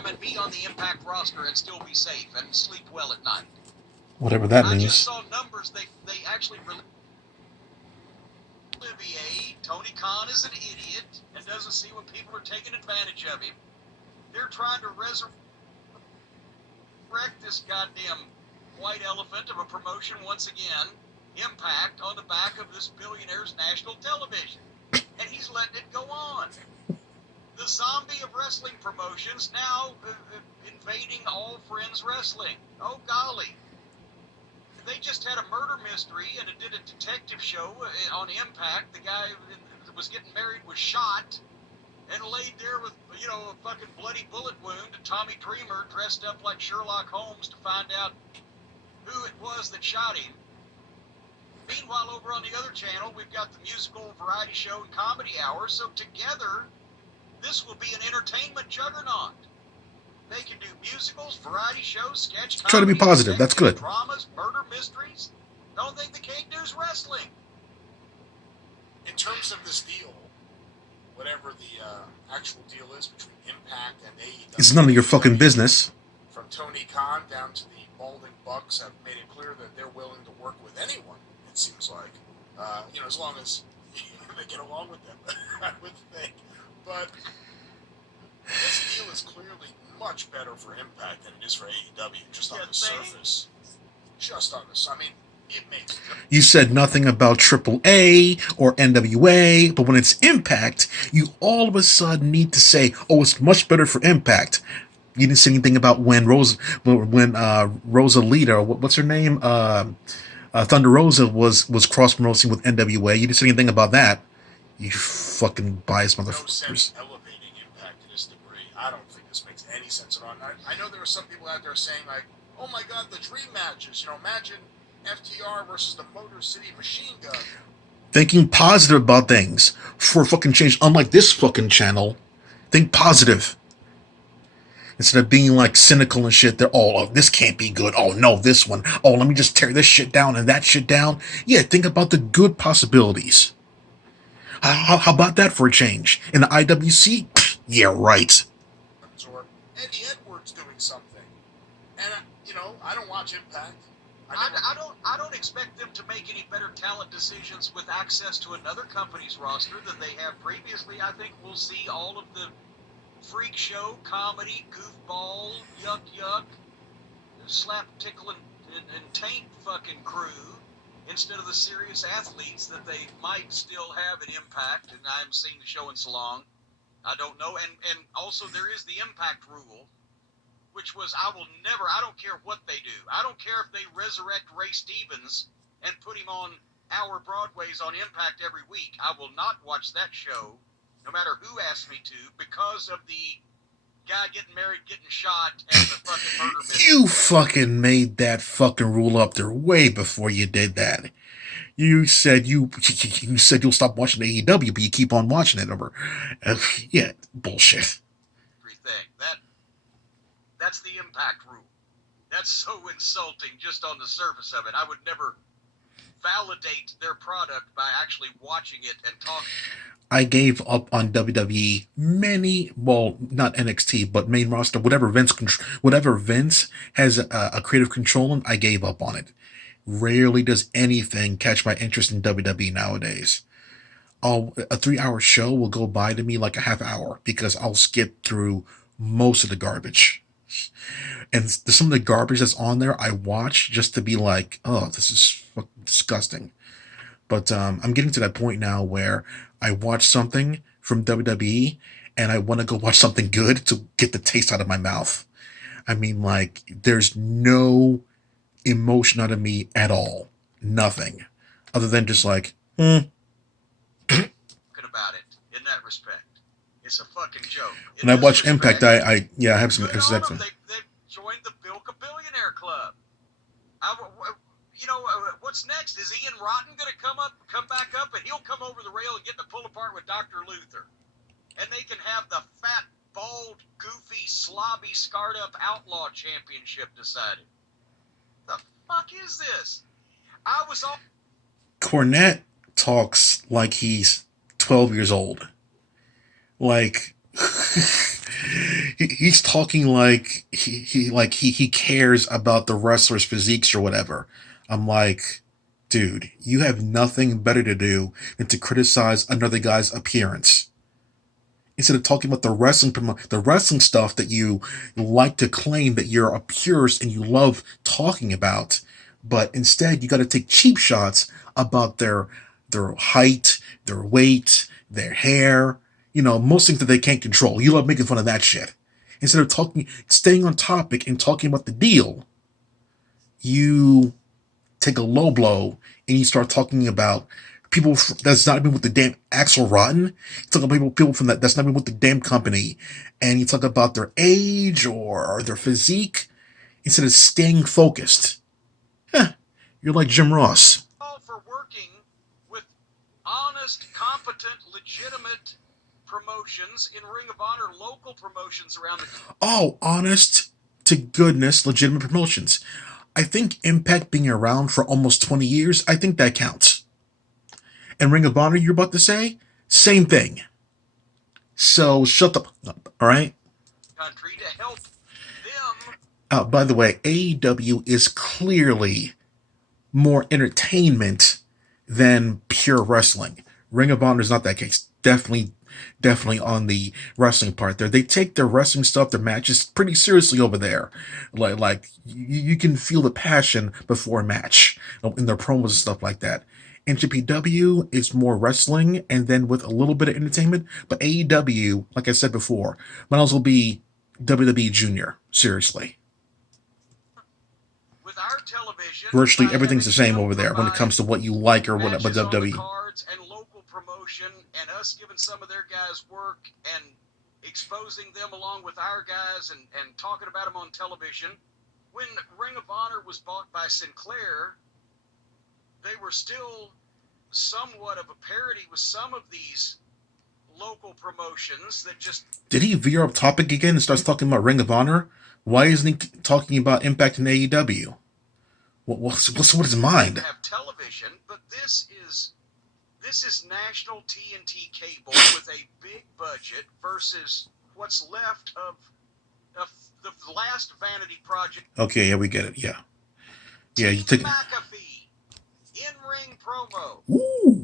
program and be on the Impact roster and still be safe and sleep well at night. Whatever that means. I just saw numbers. They actually Olivier, Tony Khan is an idiot and doesn't see when people are taking advantage of him. They're trying to resurrect this goddamn white elephant of a promotion once again, Impact, on the back of this billionaire's national television. And he's letting it go on. The zombie of wrestling promotions now invading All Friends Wrestling. Oh, golly. They just had a murder mystery and it did a detective show on Impact. The guy that was getting married was shot and laid there with, a fucking bloody bullet wound. And Tommy Dreamer dressed up like Sherlock Holmes to find out who it was that shot him. Meanwhile, over on the other channel, we've got the musical variety show and comedy hour. So together, this will be an entertainment juggernaut. They can do musicals, variety shows, sketch comedy. Try to be positive. That's good. Dramas, murder mysteries. The only thing they can't do is wrestling. In terms of this deal, whatever the actual deal is between Impact and AEW, it's none of your fucking business. From Tony Khan down to the Balding Bucks have made it clear that they're willing to work with anyone. It seems like, as long as they get along with them, I would think. But this deal is clearly much better for Impact than it is for AEW, just on the surface. Just on the, I mean, it makes. You said nothing about AAA or NWA, but when it's Impact, you all of a sudden need to say, "Oh, it's much better for Impact." You didn't say anything about when Rosalita, what's her name, Thunder Rosa was cross promoting with NWA. You didn't say anything about that. You fucking biased motherfuckers. No sense elevating Impact to this degree. I don't think this makes any sense at all. I know there are some people out there saying like, "Oh my God, the dream matches! Imagine FTR versus the Motor City Machine Gun." Thinking positive about things for a fucking change. Unlike this fucking channel, think positive. Instead of being like cynical and shit, they're all, "Oh, this can't be good. Oh no, this one. Oh, let me just tear this shit down and that shit down." Yeah, think about the good possibilities. How about that for a change? In the IWC? Yeah, right. Or Eddie Edwards doing something. And, I don't watch Impact. I don't expect them to make any better talent decisions with access to another company's roster than they have previously. I think we'll see all of the freak show, comedy, goofball, yuck, slap, tickle, and taint fucking crew instead of the serious athletes that they might still have in Impact. And I haven't seen the show in so long. I don't know. And also there is the Impact rule, which was I don't care what they do. I don't care if they resurrect Ray Stevens and put him on our Broadways on Impact every week. I will not watch that show, no matter who asks me to, because of the guy getting married, getting shot, and the fucking murder mystery. You fucking made that fucking rule up there way before you did that. You said you'll stop watching AEW, but you keep on watching it over. Yeah, bullshit. That's the Impact rule. That's so insulting just on the surface of it. I would never validate their product by actually watching it and talking. I gave up on WWE not NXT, but main roster, whatever Vince has a creative control in, I gave up on it. Rarely does anything catch my interest in WWE nowadays. A 3-hour show will go by to me like a half hour because I'll skip through most of the garbage. And some of the garbage that's on there, I watch just to be like, "Oh, this is disgusting." But I'm getting to that point now where I watch something from WWE and I want to go watch something good to get the taste out of my mouth. I mean, like, there's no emotion out of me at all. Nothing. Other than just like, about it in that respect. It's a fucking joke. When I watch Impact, I have some excitement. They've joined the Bilka Billionaire Club. What's next? Is Ian Rotten going to come back up, and he'll come over the rail and get to pull apart with Dr. Luther, and they can have the fat, bald, goofy, slobby, scarred-up outlaw championship decided. The fuck is this? Cornette talks like he's 12 years old. Like, he's talking like he cares about the wrestlers' physiques or whatever. I'm like, dude, you have nothing better to do than to criticize another guy's appearance instead of talking about the wrestling stuff that you like to claim that you're a purist and you love talking about. But instead, you got to take cheap shots about their height, their weight, their hair. Most things that they can't control. You love making fun of that shit. Instead of staying on topic and talking about the deal, you take a low blow and you start talking about people that's not even with the damn Axel Rotten. You talk about people from that's not even with the damn company, and you talk about their age or their physique instead of staying focused. You're like Jim Ross. All for working with honest, competent, legitimate promotions in Ring of Honor, local promotions around the country. Oh, honest to goodness, legitimate promotions. I think Impact being around for almost 20 years, I think that counts. And Ring of Honor, you're about to say? Same thing. So shut up, all right? Country to help them. By the way, AEW is clearly more entertainment than pure wrestling. Ring of Honor is not that case. Definitely on the wrestling part there. They take their wrestling stuff, their matches pretty seriously over there. Like you can feel the passion before a match in their promos and stuff like that. NJPW is more wrestling and then with a little bit of entertainment. But AEW, like I said before, might as well be WWE Junior. Seriously. With our television, virtually everything's the same over there when it comes to what you like or what about WWE. Cards and local promotion, and us giving some of their guys work and exposing them along with our guys and talking about them on television. When Ring of Honor was bought by Sinclair, they were still somewhat of a parody with some of these local promotions that just... Did he veer off topic again and starts talking about Ring of Honor? Why isn't he talking about Impact and AEW? What's his mind? Have television, but this is national TNT cable with a big budget versus what's left of the last vanity project. Okay, yeah, we get it. Yeah, you take McAfee in-ring promo. Ooh.